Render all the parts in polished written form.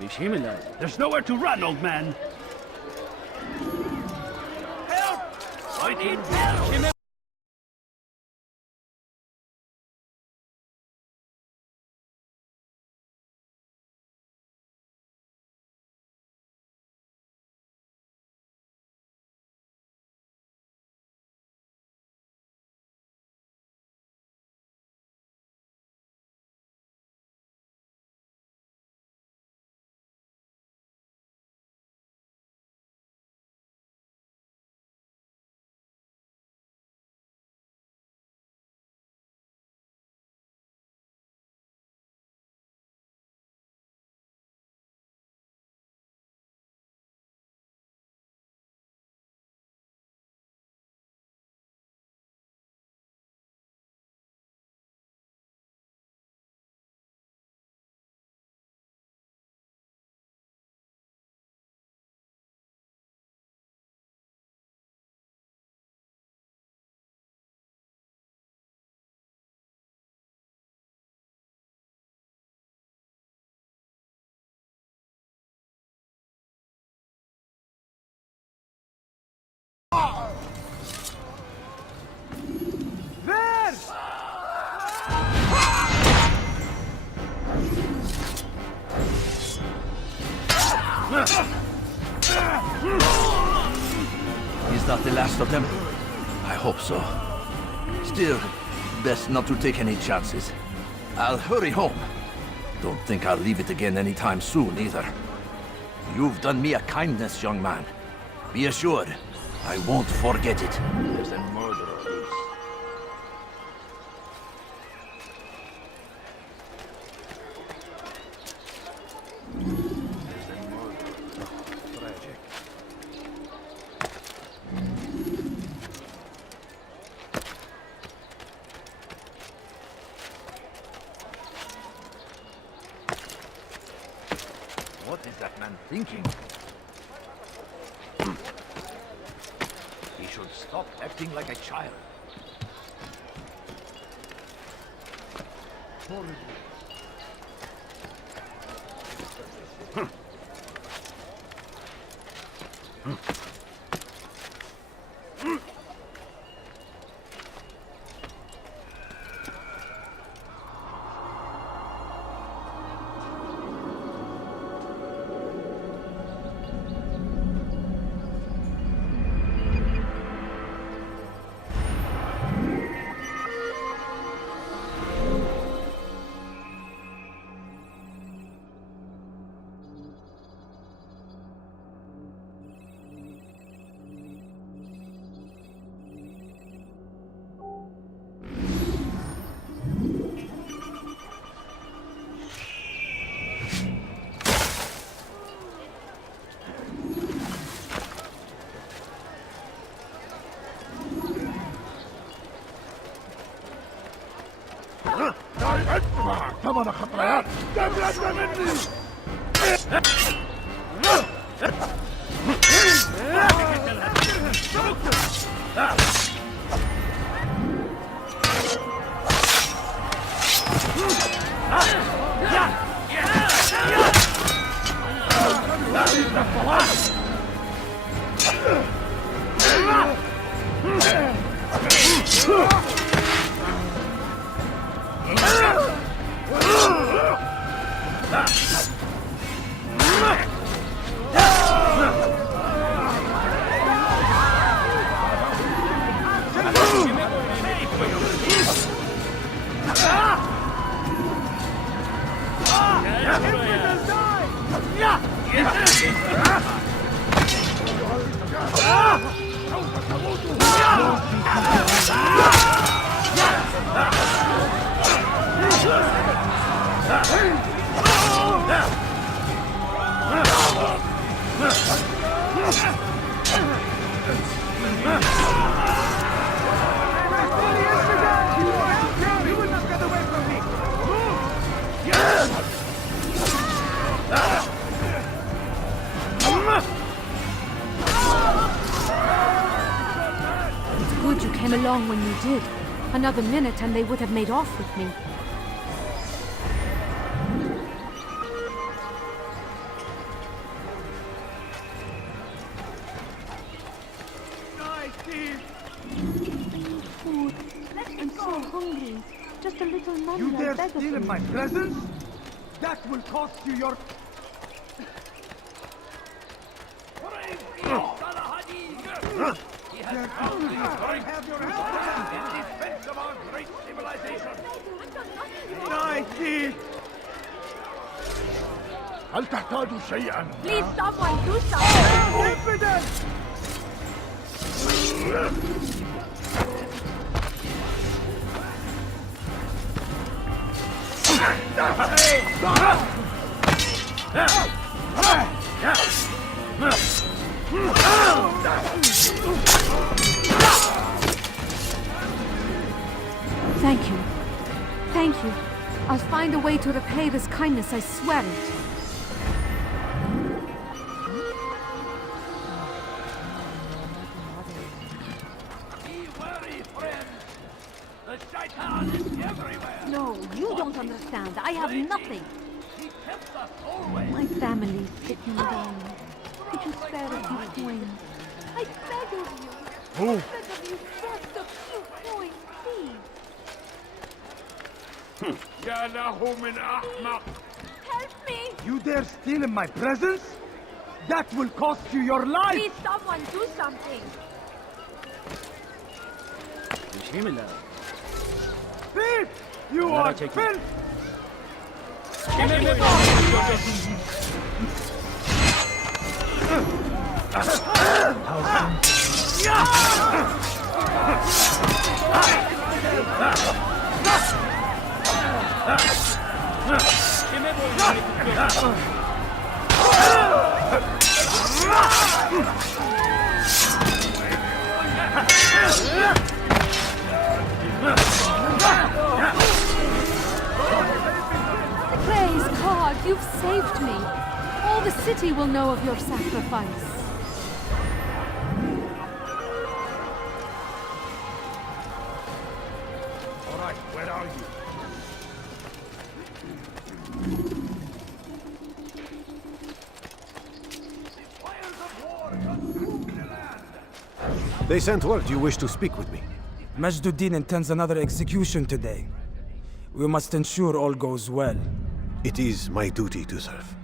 There's nowhere to run, old man. Help! I need help! Is that the last of them? I hope so. Still, best not to take any chances. I'll hurry home. Don't think I'll leave it again anytime soon, either. You've done me a kindness, young man. Be assured, I won't forget it. There's a murderer loose. What is that man thinking? He should stop acting like a child. Good you came along when you did. Another minute and they would have made off with me. so hungry. Just a little money. You I dare beg of steal in you. my presence? That will cost you your... He has proudly strength in defense of our great civilization. I see! هل تحتاج شيئا؟ Please, someone do something. Impudence! Thank you. Thank you. I'll find a way to repay this kindness, I swear it. Be wary, friends. The shaitan is everywhere. No, you don't understand. I have nothing. He tempts us always. My family sit him down. Could you spare a few coins? I beg of you. I beg of you, just a few coins, please. يا له من أحمق. Help me! You dare steal in my presence? That will cost you your life! Please, someone do something. Thief! You are filth! Praise God, you've saved me. All the city will know of your sacrifice. All right, where are you? They sent word you wish to speak with me. Majduddin intends another execution today. We must ensure all goes well. It is my duty to serve.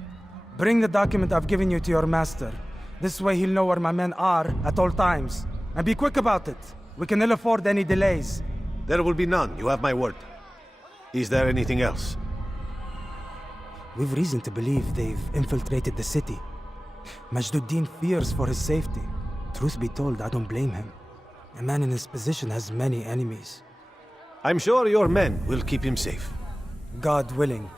Bring the document I've given you to your master. This way he'll know where my men are at all times. And be quick about it. We can ill afford any delays. There will be none, you have my word. Is there anything else? We've reason to believe they've infiltrated the city. Majduddin fears for his safety. Truth be told, I don't blame him. A man in his position has many enemies. I'm sure your men will keep him safe. God willing.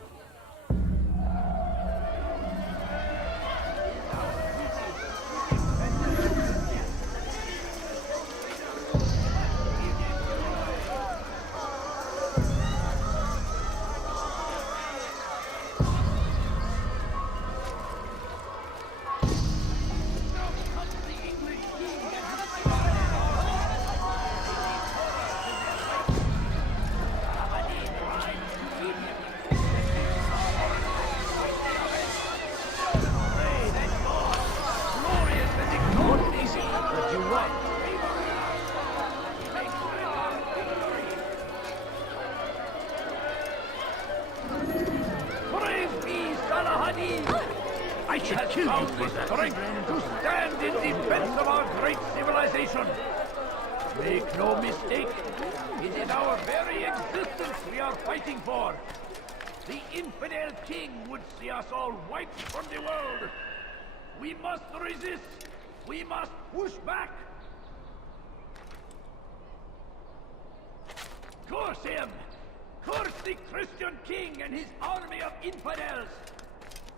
I shall kill you for that strength to stand in defense of our great civilization. Make no mistake, it is our very existence we are fighting for. The infidel king would see us all wiped from the world. We must resist. We must push back. Curse him! Curse the Christian king and his army of infidels!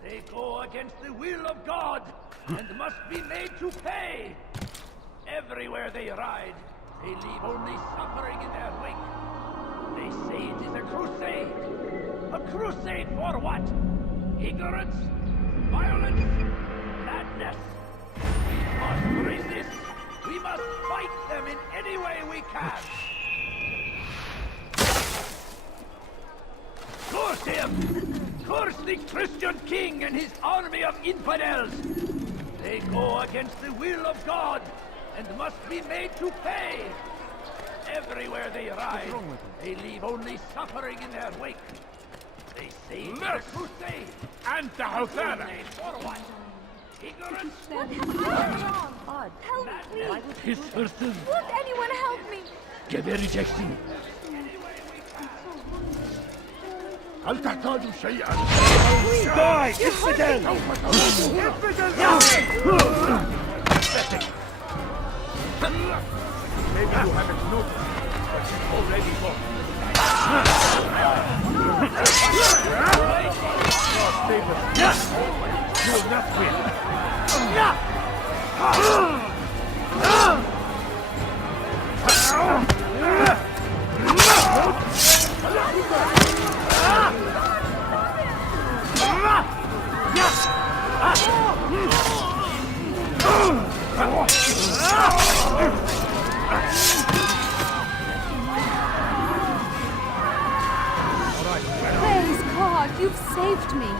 They go against the will of God and must be made to pay. Everywhere they ride, they leave only suffering in their wake. They say it is a crusade. A crusade for what? Ignorance? Violence? Madness? We must resist. We must fight them in any way we can. Curse him! Curse the Christian king and his army of infidels! They go against the will of God and must be made to pay! Everywhere they ride, they leave only suffering in their wake. They say the crusade. أنت حثالة. For what? Ignorance? What have I done? God, help me, please. His person. Won't anyone help me? جبل جاكسون. هل تحتاج شيئا؟ Die! Infidel! Maybe you haven't noticed, but she's already gone. God save us. You will not win. Praise God, you've saved me.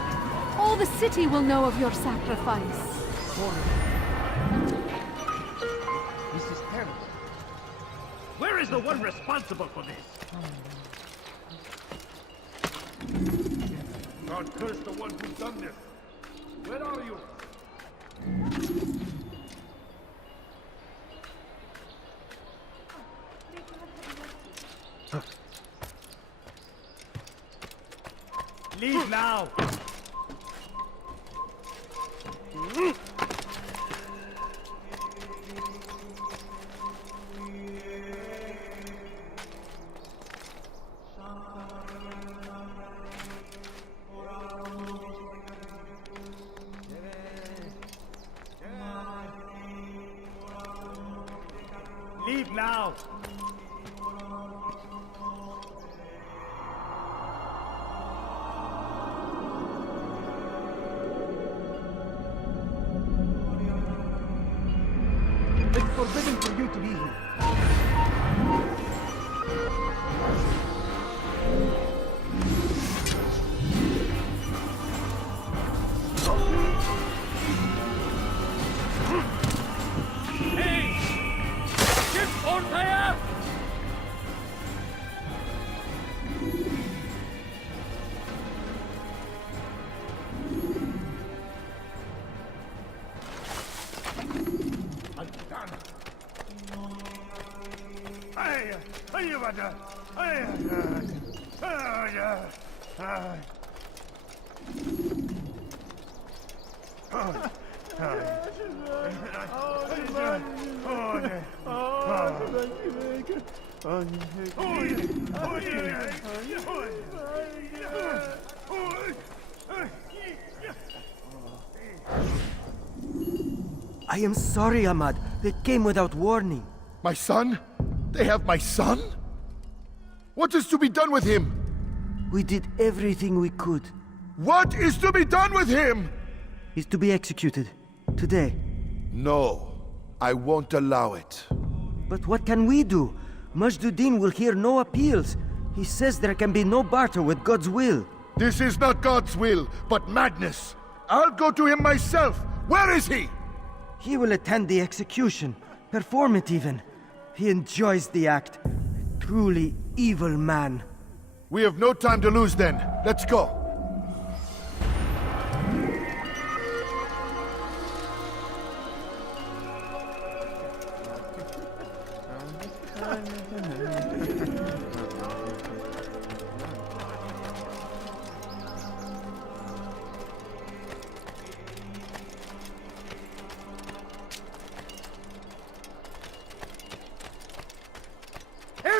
All the city will know of your sacrifice. This is terrible. Where is the one responsible for this? God curse the one who's done this. Where are you? Leave now! Leave now! It's forbidden for you to be here. Hey! Ship on fire! I am sorry, Ahmad. They came without warning. My son? They have my son? What is to be done with him? We did everything we could. What is to be done with him? He's to be executed. Today. No, I won't allow it. But what can we do? Majduddin will hear no appeals. He says there can be no barter with God's will. This is not God's will, but madness. I'll go to him myself. Where is he? He will attend the execution. Perform it even. He enjoys the act. Truly evil man. We have no time to lose then. Let's go.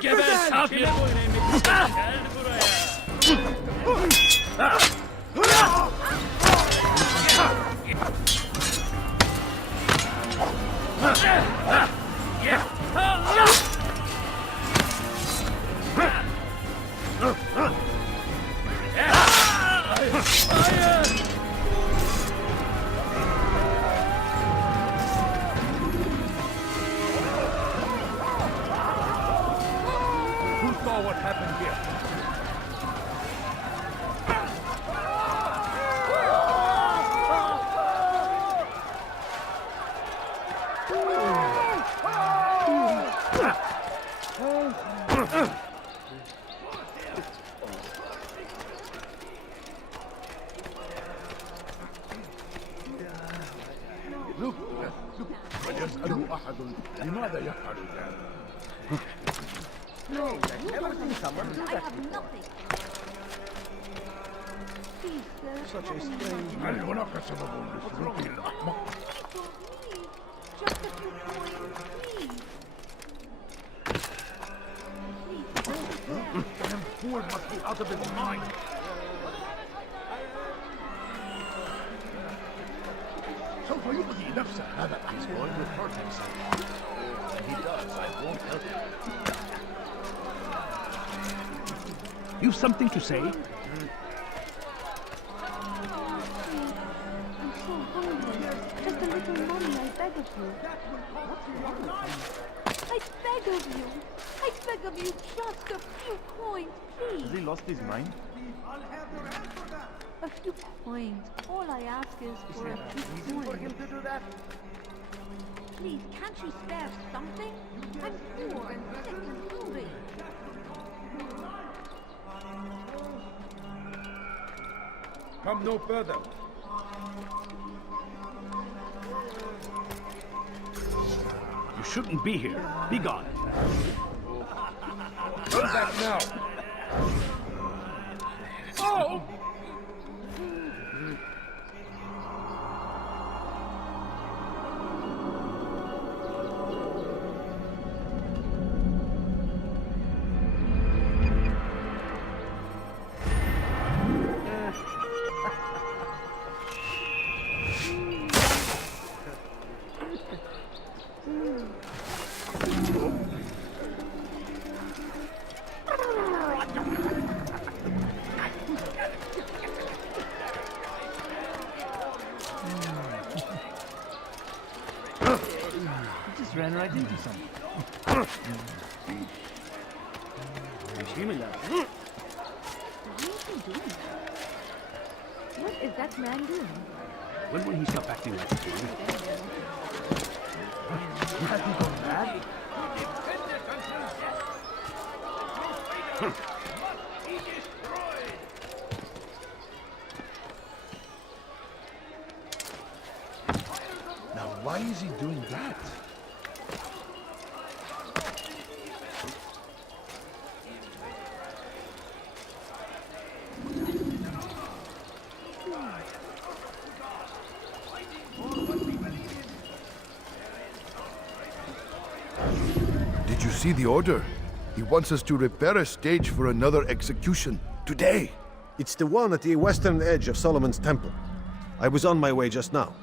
Geber kafir! Gel Who saw what happened here? I have nothing. Please, sir. Such a strange For me, just a few coins, please. Please, Damn fool must be out of his mind. سوف يؤذي نفسه هذا. He's going to hurt himself. If he does, I won't help him. You've something to say? I'm so hungry. Just a little money, I beg of you. I beg of you. I beg of you, just a few coins, please. Has he lost his mind? A few coins. All I ask is for a few coins. Please, can't you spare something? I'm poor and sick and hungry. Come no further. You shouldn't be here. Be gone. Come back now. Oh! Just ran right into something. What is that man doing? When will he stop acting like a fool? Has he gone mad? Be destroyed! Now, why is he doing that? Did you see the order? He wants us to repair a stage for another execution today. It's the one at the western edge of Solomon's Temple. I was on my way just now.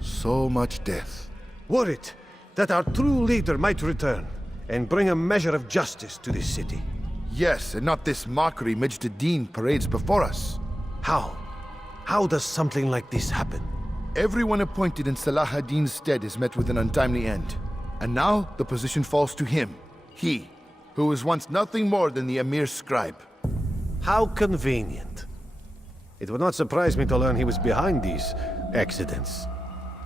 So much death. Worried that our true leader might return and bring a measure of justice to this city. Yes, and not this mockery Majd ad-Din parades before us. How? How does something like this happen? Everyone appointed in Salah ad-Din's stead is met with an untimely end. And now the position falls to him. He, who was once nothing more than the Emir's scribe. How convenient. It would not surprise me to learn he was behind these accidents.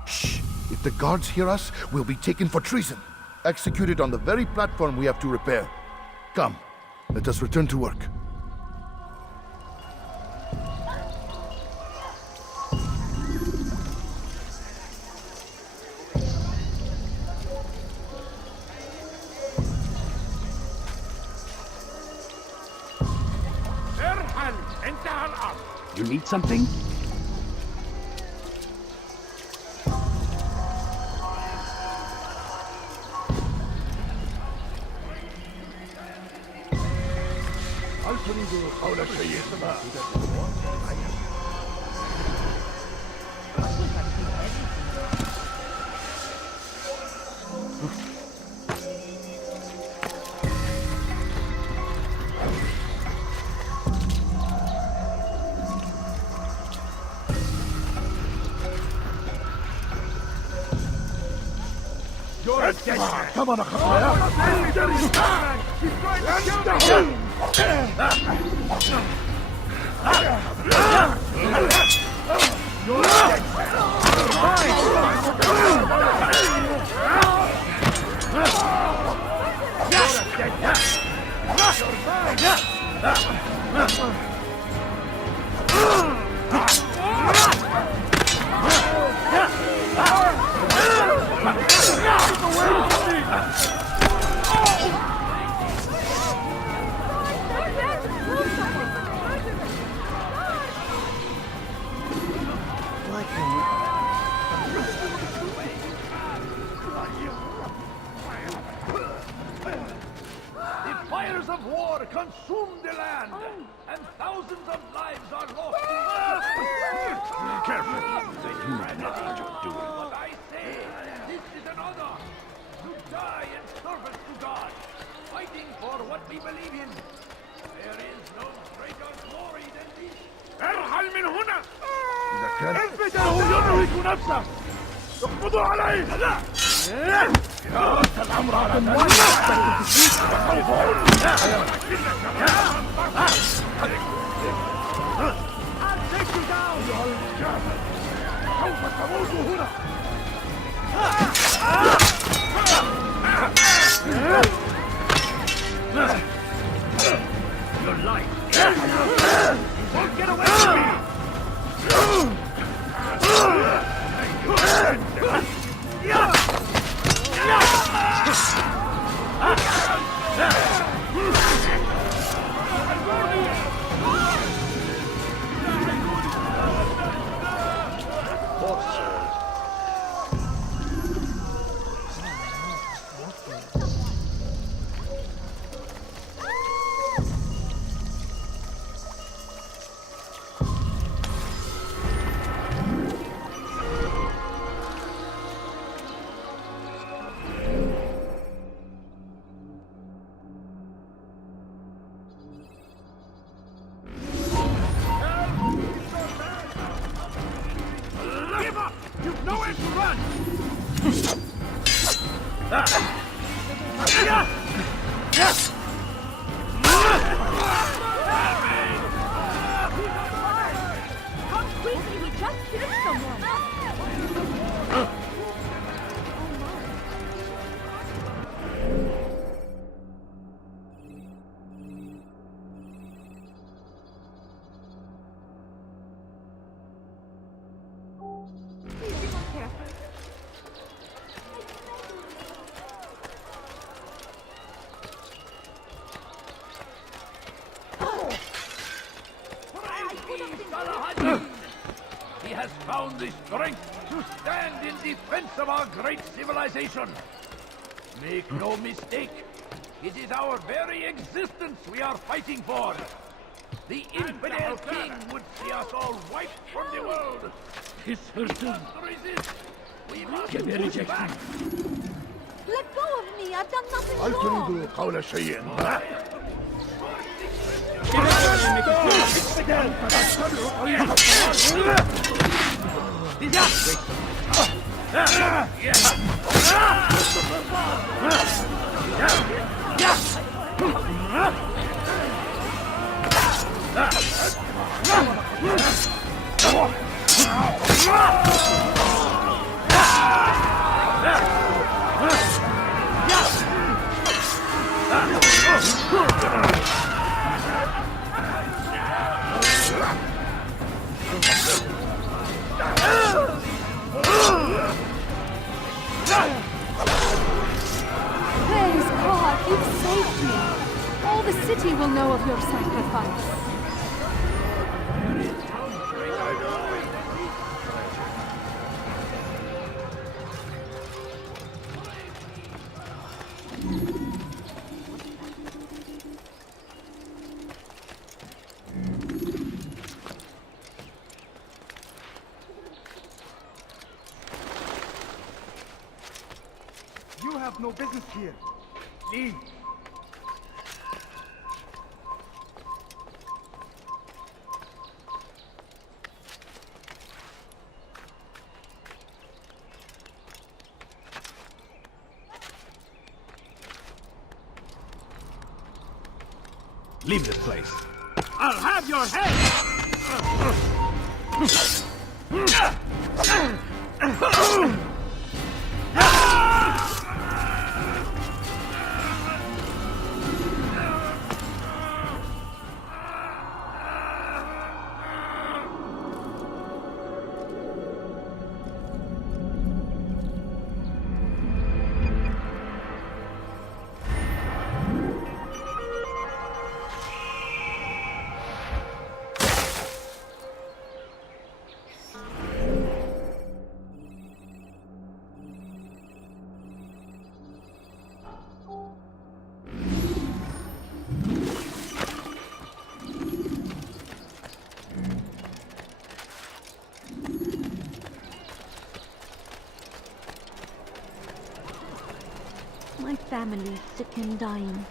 Shh! If the guards hear us, we'll be taken for treason. Executed on the very platform we have to repair. Come, let us return to work. You need something? Come on, land, and thousands of lives are lost. Careful. You know what you're doing. But I say, this is an honor. To die in service to God, fighting for what we believe in. There is no greater glory than this. ارحل من هنا! إذا كان انه ينهك نفسه! اقبضوا عليه! يا رب الأمر على سوف تموت هنا! Your life! You won't get away from me! Come quickly, we just killed someone. Please be more careful. He has found the strength to stand in defense of our great civilization. Make no mistake, it is our very existence we are fighting for. The infidel king would see us all wiped from the world. We must resist. We must push back. Let go of me. I've done nothing هل wrong. تريد قول شيء؟ Praise God, you've saved me. All the city will know of your sacrifice. You have no business here. Leave. Leave this place. I'll have your head! family sick and dying.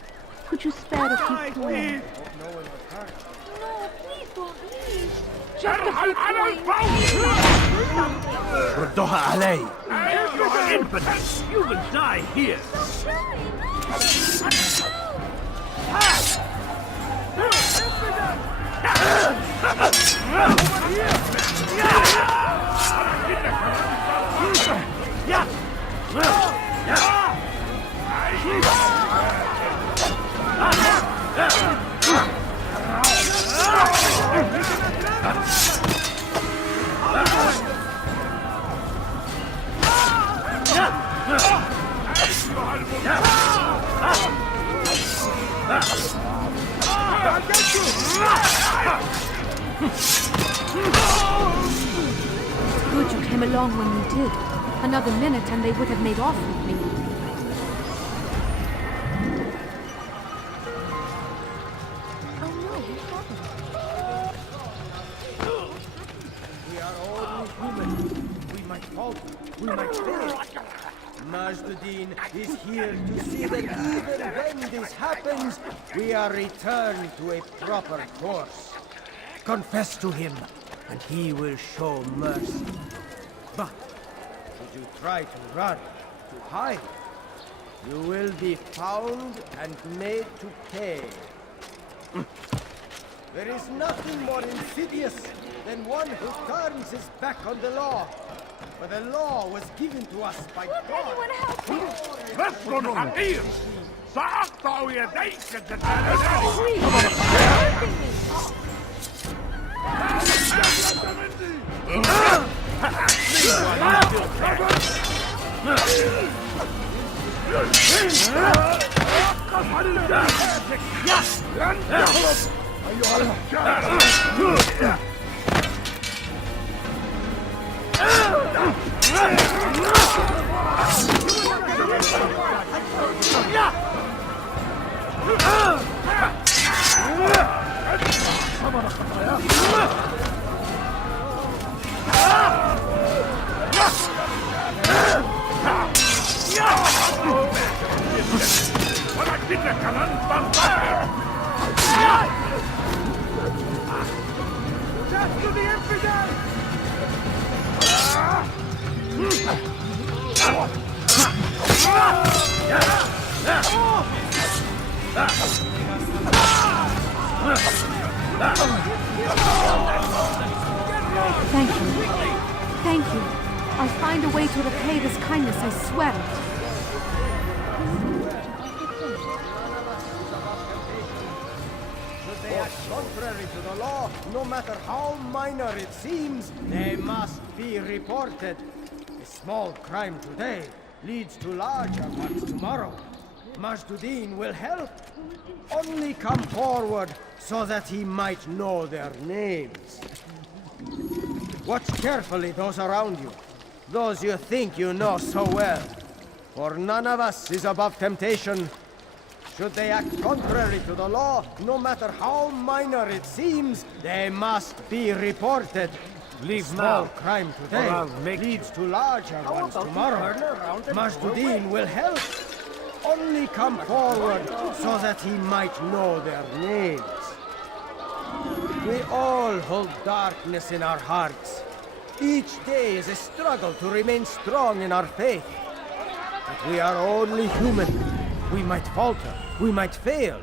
Could you spare a few coins? No, please don't leave. Just a few coins. ردوها علي. Infidel! You will die here! Good you came along when you did. Another minute and they would have made off with me. Oh no, what happened? We are all human. We might falter. We might fail. Majduddin is here to see that even when this happens, we are returned to a proper course. Confess to him, and he will show mercy. But should you try to run, to hide, you will be found and made to pay. There is nothing more insidious than one who turns his back on the law. For the law was given to us by God. Anyone help me? رفض حقير! سأقطع يديك جدًا! ولكنك لن تنتصر! Death to the infidel! Thank you. Thank you. I'll find a way to repay this kindness, I swear it. Should they act contrary to the law, no matter how minor it seems, they must be reported. A small crime today leads to larger ones tomorrow. Majduddin will help. Only come forward so that he might know their names. Watch carefully those around you, those you think you know so well. For none of us is above temptation. Should they act contrary to the law, no matter how minor it seems, they must be reported. Leave Small now, crime or today I'll make leads to larger ones tomorrow. Majduddin will help. Only come forward so that he might know their names. We all hold darkness in our hearts. Each day is a struggle to remain strong in our faith. But we are only human. We might falter, we might fail.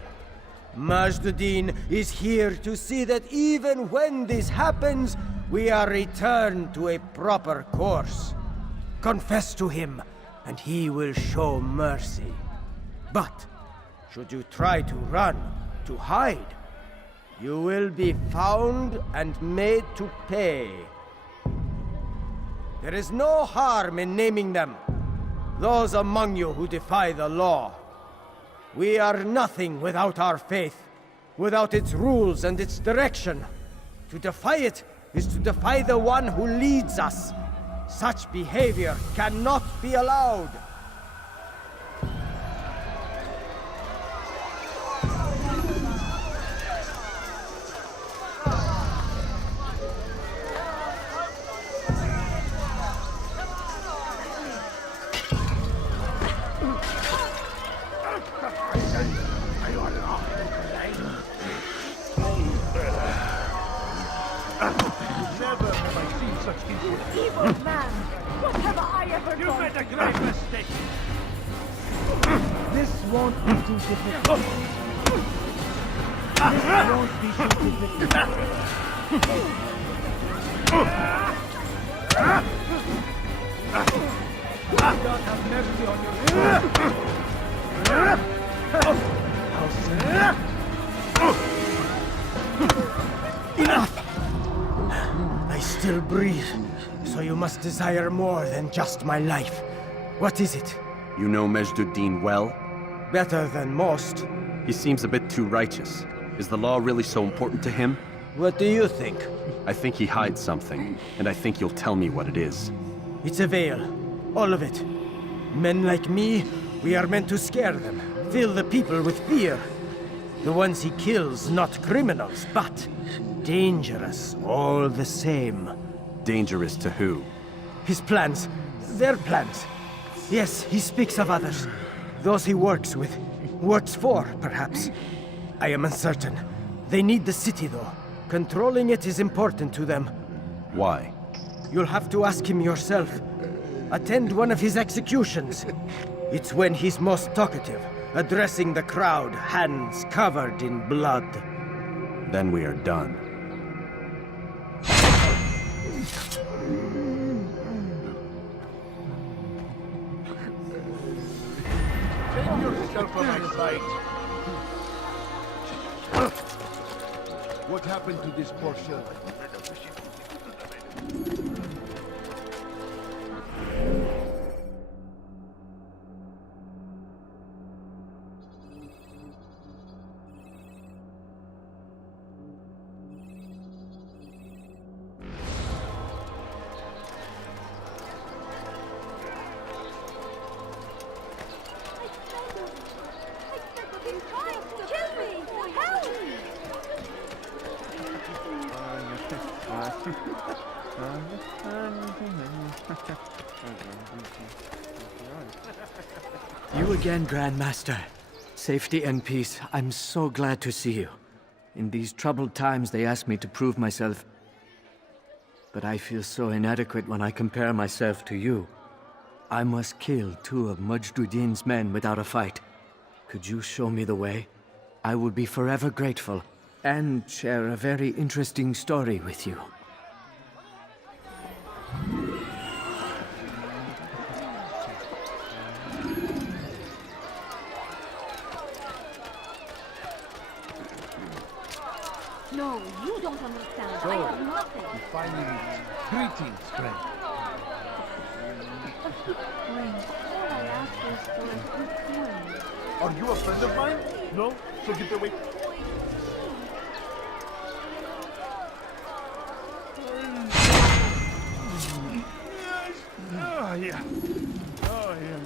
Majduddin is here to see that even when this happens, we are returned to a proper course. Confess to him, and he will show mercy. But should you try to run, to hide, you will be found and made to pay. There is no harm in naming them, those among you who defy the law. We are nothing without our faith, without its rules and its direction. To defy it is to defy the one who leads us. Such behavior cannot be allowed. Never have I seen such insolence. Evil man! What have I ever You done? made a great mistake. This won't be too difficult. This won't be too difficult. God have mercy on your Enough! I still breathe, so you must desire more than just my life. What is it? You know Majduddin well? Better than most. He seems a bit too righteous. Is the law really so important to him? What do you think? I think he hides something, and I think you'll tell me what it is. It's a veil. All of it. Men like me, we are meant to scare them, fill the people with fear. The ones he kills, not criminals, but dangerous all the same. Dangerous to who? His plans, their plans. Yes, he speaks of others. Those he works with, works for, perhaps. I am uncertain. They need the city, though. Controlling it is important to them. Why? You'll have to ask him yourself. Attend one of his executions. It's when he's most talkative, addressing the crowd, hands covered in blood. Then we are done. Take yourself on my side. What happened to this poor soul? He's trying to kill me! Help! You again, Grandmaster. Safety and peace. I'm so glad to see you. In these troubled times, they ask me to prove myself. But I feel so inadequate when I compare myself to you. I must kill 2 of Majduddin's men without a fight. Could you show me the way? I would be forever grateful, and share a very interesting story with you. No, you don't understand. So, I have nothing. you finally reached. Greetings, friend. Ring. All I ask is for a quick coin. Are you a friend of mine? No? So get away. Yes. Oh, yeah. Oh, yeah.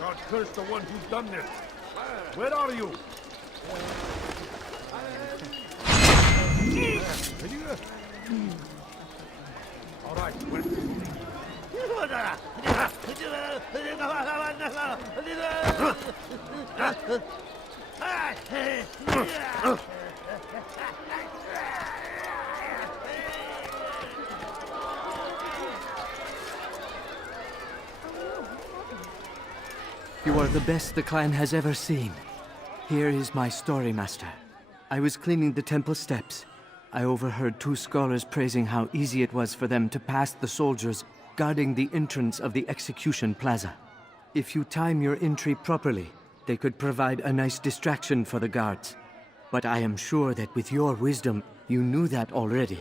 God curse the one who's done this. Where are you? All right, where? You are the best the clan has ever seen. Here is my story, Master. I was cleaning the temple steps. I overheard 2 scholars praising how easy it was for them to pass the soldiers guarding the entrance of the execution plaza. If you time your entry properly, they could provide a nice distraction for the guards. But I am sure that with your wisdom, you knew that already.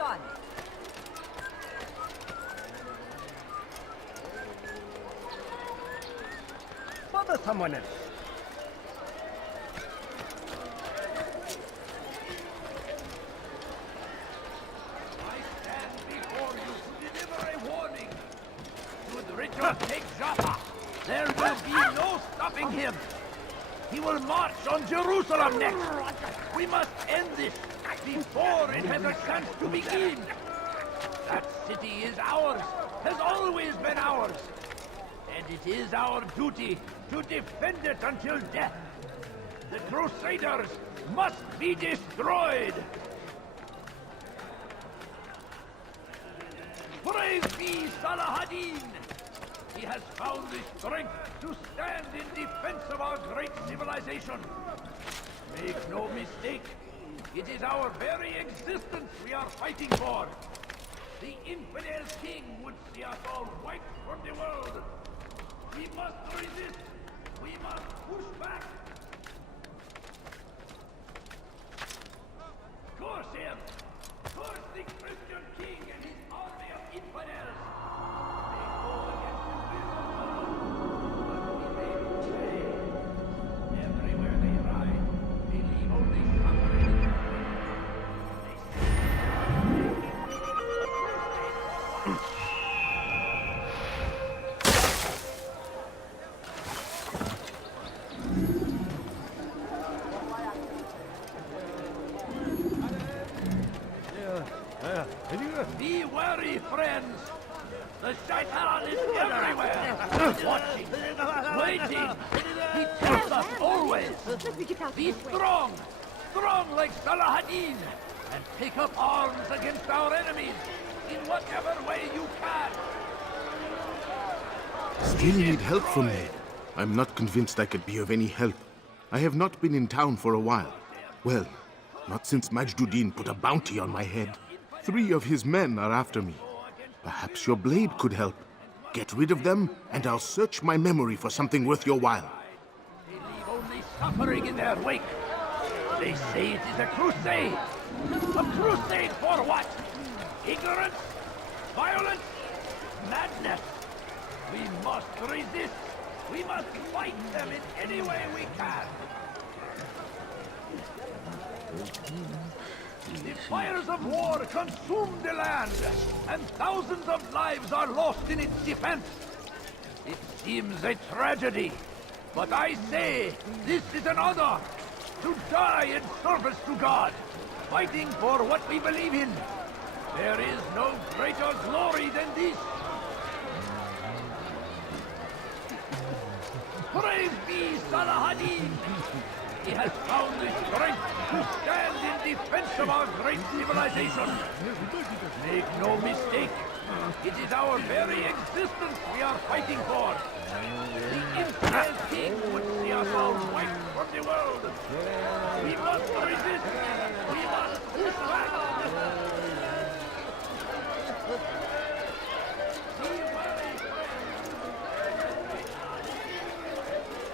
son. Bother someone else. I stand before you to deliver a warning. Should Richard take Jaffa, there will be no stopping him. He will march on Jerusalem next. We must end this before it has a chance to begin. That city is ours, has always been ours. And it is our duty to defend it until death. The Crusaders must be destroyed. Praise be Salah ad-Din! He has found the strength to stand in defense of our great civilization. Make no mistake, it is our very existence we are fighting for. The infidel king would see us all wiped from the world. We must resist. We must push back. Curse him! Curse the Christian king and his army of infidels! They go against the will of God, but we make way. Everywhere they ride, they leave only suffering in their wake. They say, be wary, friends! The Shaitan is everywhere! Watching, waiting! He tempts us always! Be strong! Strong like Salah ad-Din! And take up arms against our enemies in whatever way you can! Still need help from me. I'm not convinced I could be of any help. I have not been in town for a while. Well, not since Majduddin put a bounty on my head. 3 of his men are after me. Perhaps your blade could help. Get rid of them, and I'll search my memory for something worth your while. They leave only suffering in their wake. They say it is a crusade. A crusade for what? Ignorance? Violence? Madness? We must resist. We must fight them in any way we can. The fires of war consume the land, and thousands of lives are lost in its defense. It seems a tragedy, but I say this is an honor, to die in service to God, fighting for what we believe in. There is no greater glory than this. Praise be Salah ad-Din! He has found the strength to stand in defense of our great civilization. Make no mistake, it is our very existence we are fighting for. The infidel king would see us all wiped from the world. We must resist. We must push back.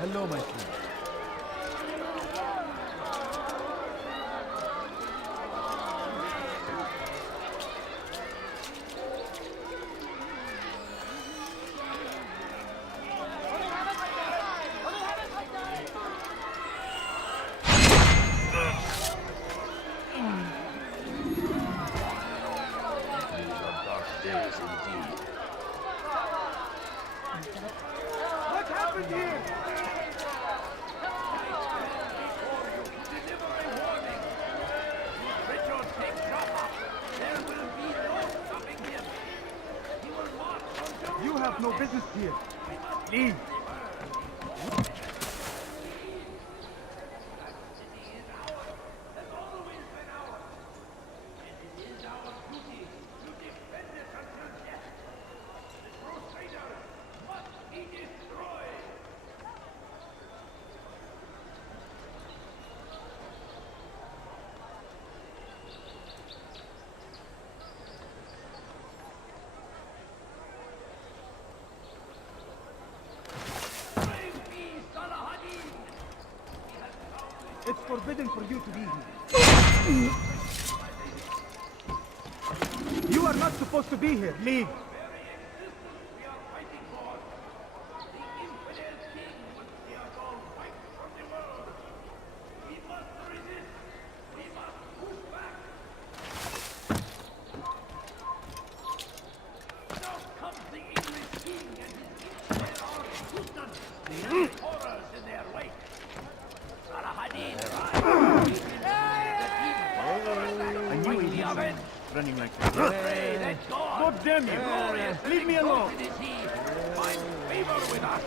Hello, my friend. What happened here? You have no business here. Leave. It's forbidden for you to be here. not supposed to be here. Leave. Running like that. God damn you! Leave me alone! Find favor with us!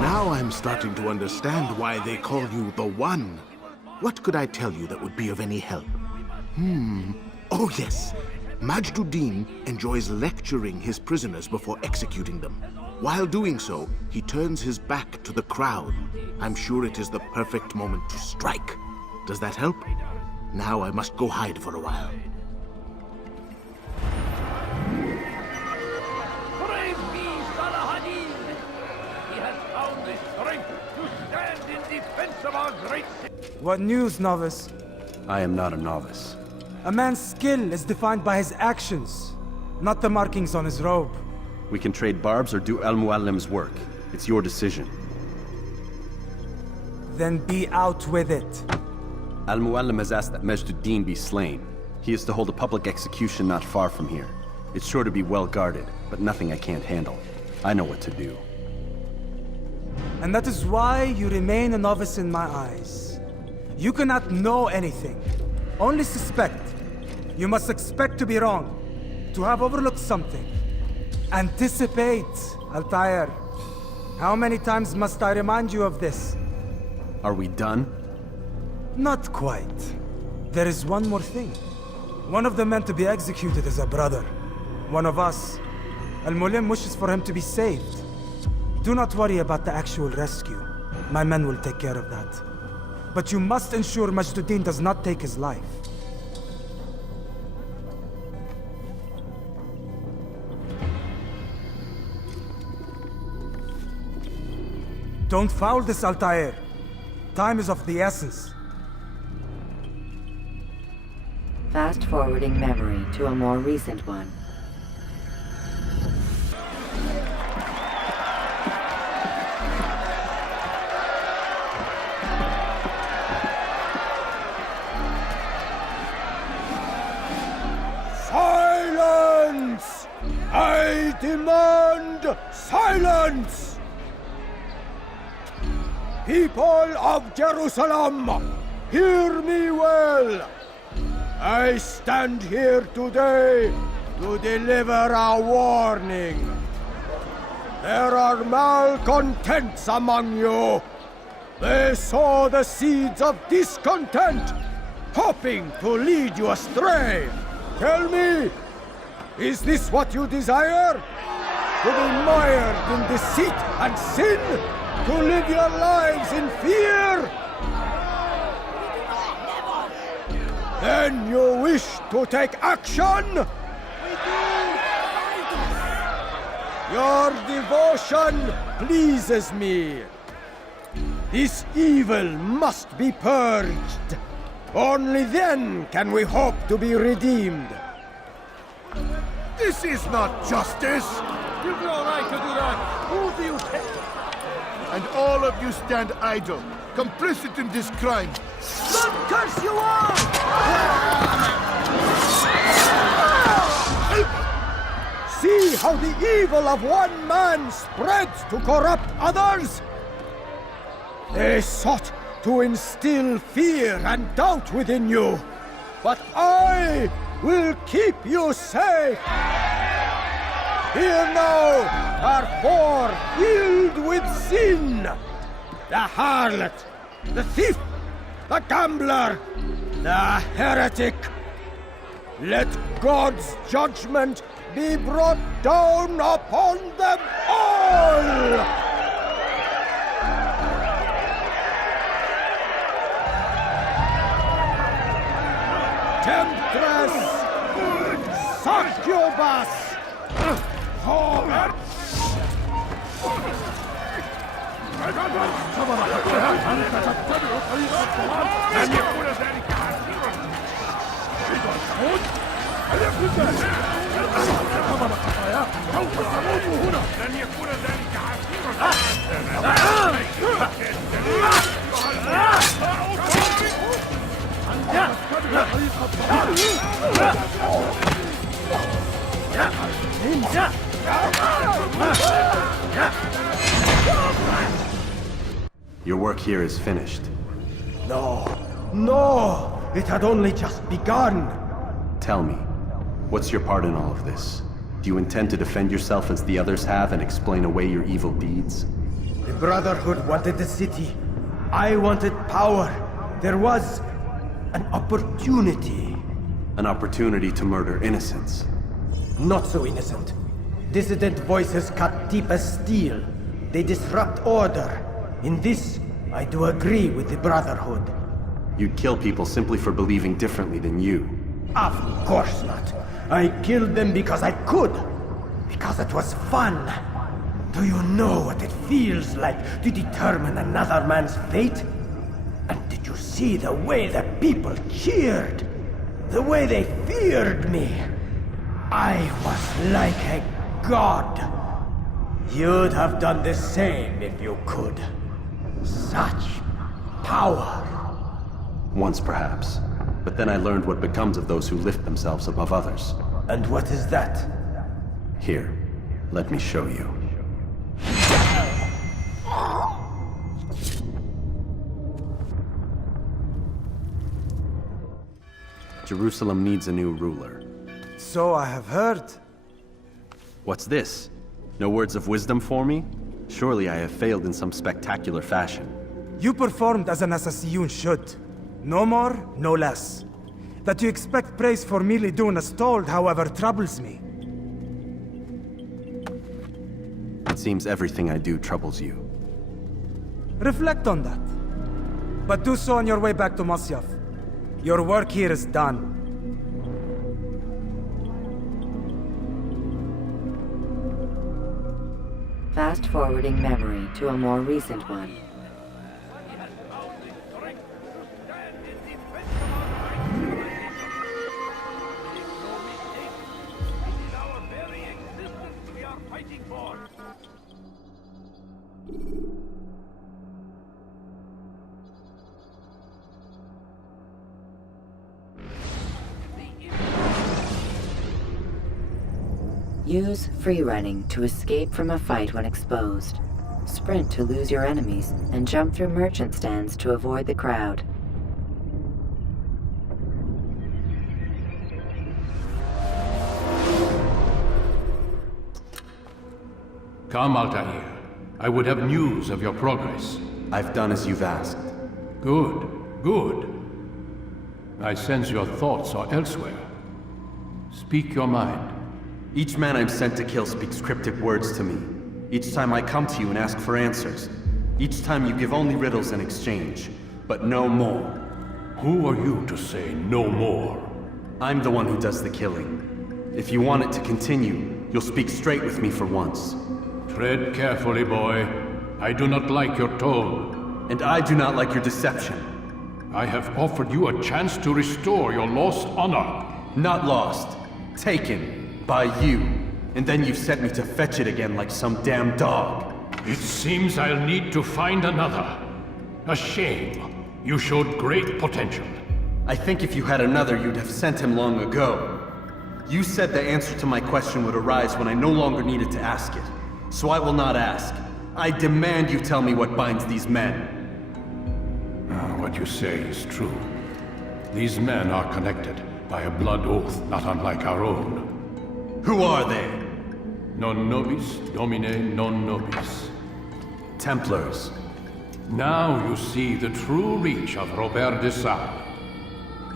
Now I'm starting to understand why they call you the One. What could I tell you that would be of any help? Oh yes. Majduddin enjoys lecturing his prisoners before executing them. While doing so, he turns his back to the crowd. I'm sure it is the perfect moment to strike. Does that help? Now I must go hide for a while. Praise be Salahadin! He has found the strength to stand in defense of our great city. What news, novice? I am not a novice. A man's skill is defined by his actions, not the markings on his robe. We can trade barbs or do Al-Muallim's work. It's your decision. Then be out with it. Al-Muallim has asked that Majduddin be slain. He is to hold a public execution not far from here. It's sure to be well guarded, but nothing I can't handle. I know what to do. And that is why you remain a novice in my eyes. You cannot know anything, only suspect. You must expect to be wrong, to have overlooked something. Anticipate, Altair. How many times must I remind you of this? Are we done? Not quite. There is one more thing. One of the men to be executed is a brother. One of us. Al-Mulim wishes for him to be saved. Do not worry about the actual rescue. My men will take care of that. But you must ensure Majduddin does not take his life. Don't foul this, Altair. Time is of the essence. Fast-forwarding memory to a more recent one. Silence! I demand silence! People of Jerusalem, hear me well! I stand here today to deliver a warning. There are malcontents among you. They sow the seeds of discontent, hoping to lead you astray. Tell me, is this what you desire? To be mired in deceit and sin? To live your lives in fear? Then you wish to take action? Your devotion pleases me. This evil must be purged. Only then can we hope to be redeemed. This is not justice! You've no right to do that! Who do you take? And all of you stand idle, complicit in this crime. God curse you all! See how the evil of one man spreads to corrupt others? They sought to instill fear and doubt within you, but I will keep you safe. Here now are four filled with sin. The harlot, the thief, the gambler, the heretic. Let God's judgment be brought down upon them all! Temptress! Succubus! Whore! Your work here is finished. No, no! It had only just begun! Tell me, what's your part in all of this? Do you intend to defend yourself as the others have and explain away your evil deeds? The Brotherhood wanted the city. I wanted power. There was an opportunity. An opportunity to murder innocents. Not so innocent. Dissident voices cut deep as steel. They disrupt order. In this, I do agree with the Brotherhood. You'd kill people simply for believing differently than you. Of course not. I killed them because I could. Because it was fun. Do you know what it feels like to determine another man's fate? And did you see the way the people cheered? The way they feared me? I was like a god. You'd have done the same if you could. Such power. Once perhaps. But then I learned what becomes of those who lift themselves above others. And what is that? Here, let me show you. Jerusalem needs a new ruler. So I have heard. What's this? No words of wisdom for me? Surely I have failed in some spectacular fashion. You performed as an assassin should. No more, no less. That you expect praise for merely doing as told, however, troubles me. It seems everything I do troubles you. Reflect on that. But do so on your way back to Masyaf. Your work here is done. Fast-forwarding memory to a more recent one. Use free running to escape from a fight when exposed. Sprint to lose your enemies, and jump through merchant stands to avoid the crowd. Come, Altair. I would have news of your progress. I've done as you've asked. Good, good. I sense your thoughts are elsewhere. Speak your mind. Each man I'm sent to kill speaks cryptic words to me. Each time I come to you and ask for answers. Each time you give only riddles in exchange, but no more. Who are you to say no more? I'm the one who does the killing. If you want it to continue, You'll speak straight with me for once. Tread carefully, boy. I do not like your tone. And I do not like your deception. I have offered you a chance to restore your lost honor. Not lost. Taken. By you. And then you sent me to fetch it again like some damn dog. It seems I'll need to find another. A shame. You showed great potential. I think if you had another, you'd have sent him long ago. You said the answer to my question would arise when I no longer needed to ask it. So I will not ask. I demand you tell me what binds these men. What you say is true. These men are connected by a blood oath not unlike our own. Who are they? Non nobis, domine non nobis. Templars. Now you see the true reach of Robert de Sade.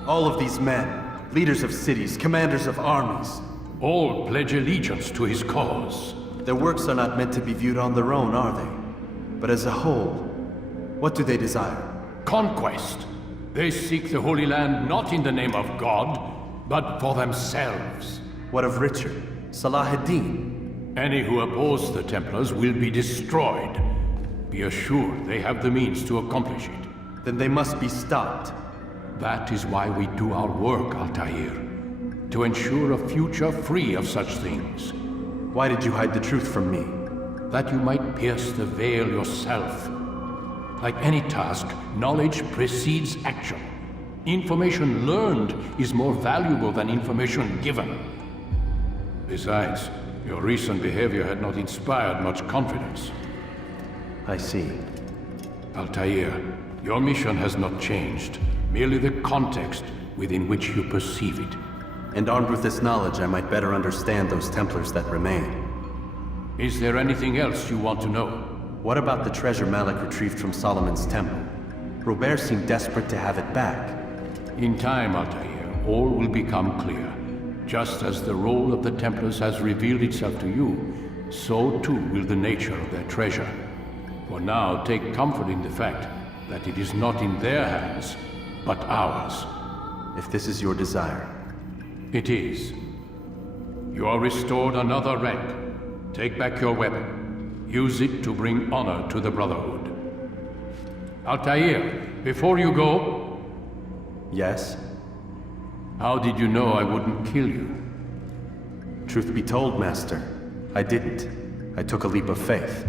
All of these men, leaders of cities, commanders of armies. All pledge allegiance to his cause. Their works are not meant to be viewed on their own, are they? But as a whole, what do they desire? Conquest. They seek the Holy Land not in the name of God, but for themselves. What of Richard? Salah-ad-Din? Any who oppose the Templars will be destroyed. Be assured they have the means to accomplish it. Then they must be stopped. That is why we do our work, Altair. To ensure a future free of such things. Why did you hide the truth from me? That you might pierce the veil yourself. Like any task, knowledge precedes action. Information learned is more valuable than information given. Besides, your recent behavior had not inspired much confidence. I see. Altair, your mission has not changed. Merely the context within which you perceive it. And armed with this knowledge, I might better understand those Templars that remain. Is there anything else you want to know? What about the treasure Malik retrieved from Solomon's temple? Robert seemed desperate to have it back. In time, Altair, all will become clear. Just as the role of the Templars has revealed itself to you, so too will the nature of their treasure. For now, take comfort in the fact that it is not in their hands, but ours. If this is your desire. It is. You are restored another rank. Take back your weapon. Use it to bring honor to the Brotherhood. Altair, before you go... Yes? How did you know I wouldn't kill you? Truth be told, Master, I didn't. I took a leap of faith.